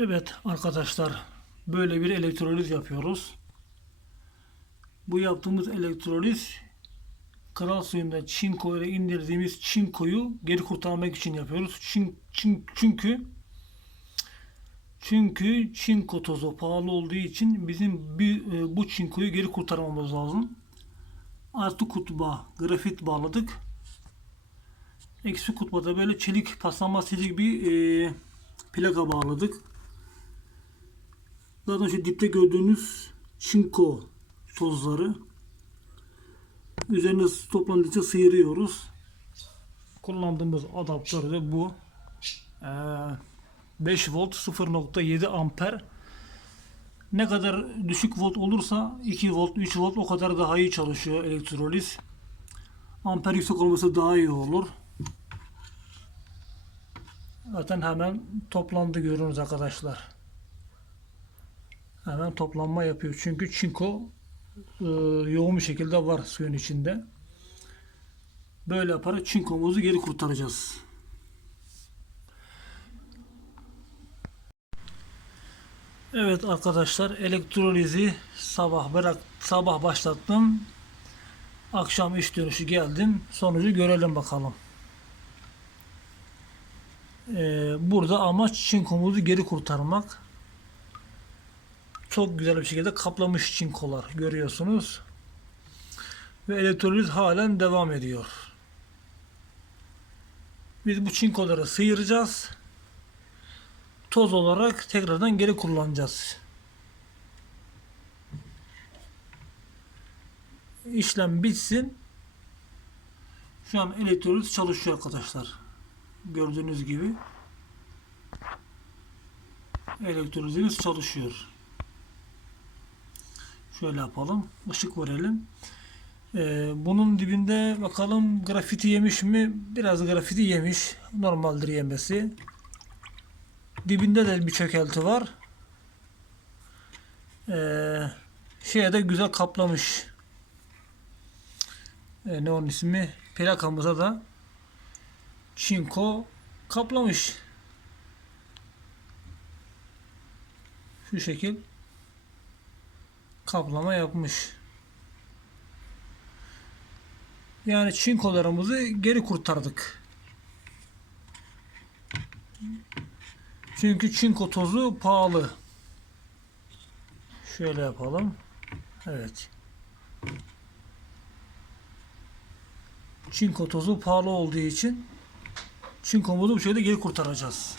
Evet arkadaşlar böyle bir elektroliz yapıyoruz. Bu yaptığımız elektroliz kral suyunda çinko ile indirdiğimiz çinkoyu geri kurtarmak için yapıyoruz. Çünkü çünkü çinko tozu pahalı olduğu için bizim bir, e, bu çinkoyu geri kurtarmamız lazım. Artı kutba grafit bağladık. Eksi kutbada böyle çelik paslanmaz çelik bir e, plaka bağladık. Zaten şu dipte gördüğünüz çinko tozları üzerine toplandıkça sıyırıyoruz. Kullandığımız adaptör de bu. Ee, 5 volt 0.7 amper. Ne kadar düşük volt olursa 2 volt 3 volt o kadar daha iyi çalışıyor elektroliz. Amper yüksek olması daha iyi olur. Zaten hemen toplandı görüyoruz arkadaşlar. Hemen toplanma yapıyor. Çünkü çinko e, yoğun bir şekilde var suyun içinde. Böyle yaparak çinkomuzu geri kurtaracağız. Evet arkadaşlar elektrolizi sabah bırak sabah başlattım. Akşam iş dönüşü geldim. Sonucu görelim bakalım. Ee, burada amaç çinkomuzu geri kurtarmak. Çok güzel bir şekilde kaplamış çinkolar görüyorsunuz. Ve elektroliz halen devam ediyor. Biz bu çinkoları sıyıracağız. Toz olarak tekrardan geri kullanacağız. İşlem bitsin. Şu an elektroliz çalışıyor arkadaşlar. Gördüğünüz gibi elektrolizimiz çalışıyor. Şöyle yapalım. Işık verelim. Ee, bunun dibinde bakalım grafiti yemiş mi? Biraz grafiti yemiş. Normaldir yemesi. Dibinde de bir çökelti var. Ee, şeye de güzel kaplamış. Ee, ne onun ismi? Plakamıza da çinko kaplamış. Şu şekil kaplama yapmış. Yani çinkolarımızı geri kurtardık. Çünkü çinko tozu pahalı. Şöyle yapalım. Evet. Çinko tozu pahalı olduğu için çinkomuzu bu şekilde geri kurtaracağız.